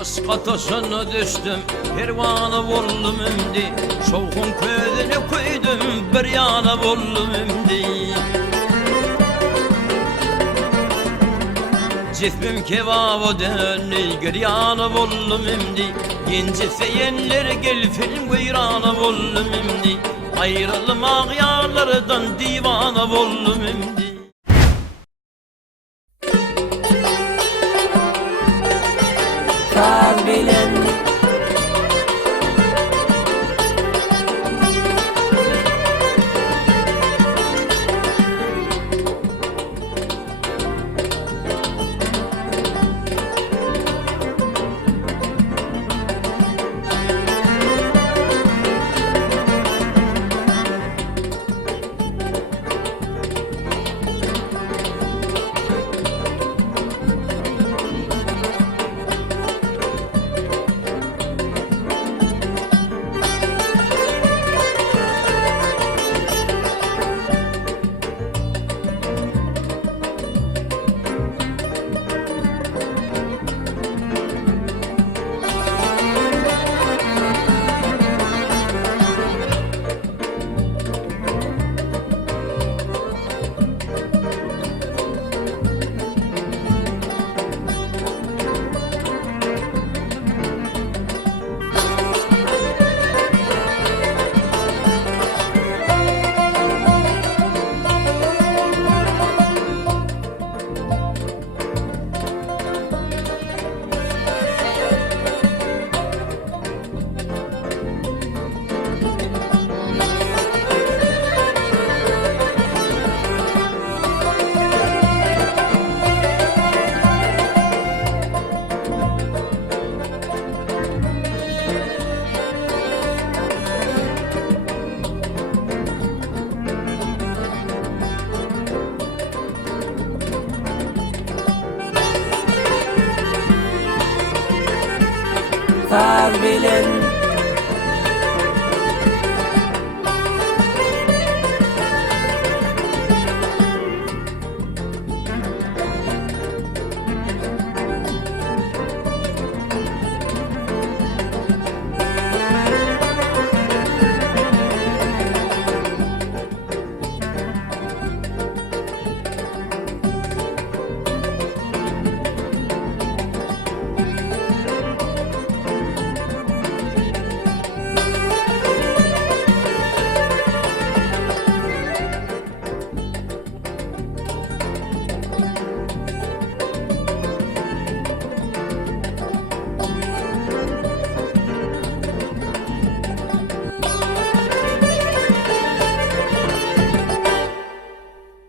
Aşka taşına düştüm, pervane oldum ümdi. Şovkun közüne koydum, bir yana oldum ümdi. Cismim kebaba dönü, giryana oldum ümdi. Genci feyenler gel film gıyrana oldum ümdi. Ayrılım ağyarlardan divana oldum ümdi. Kal bilen kal bilen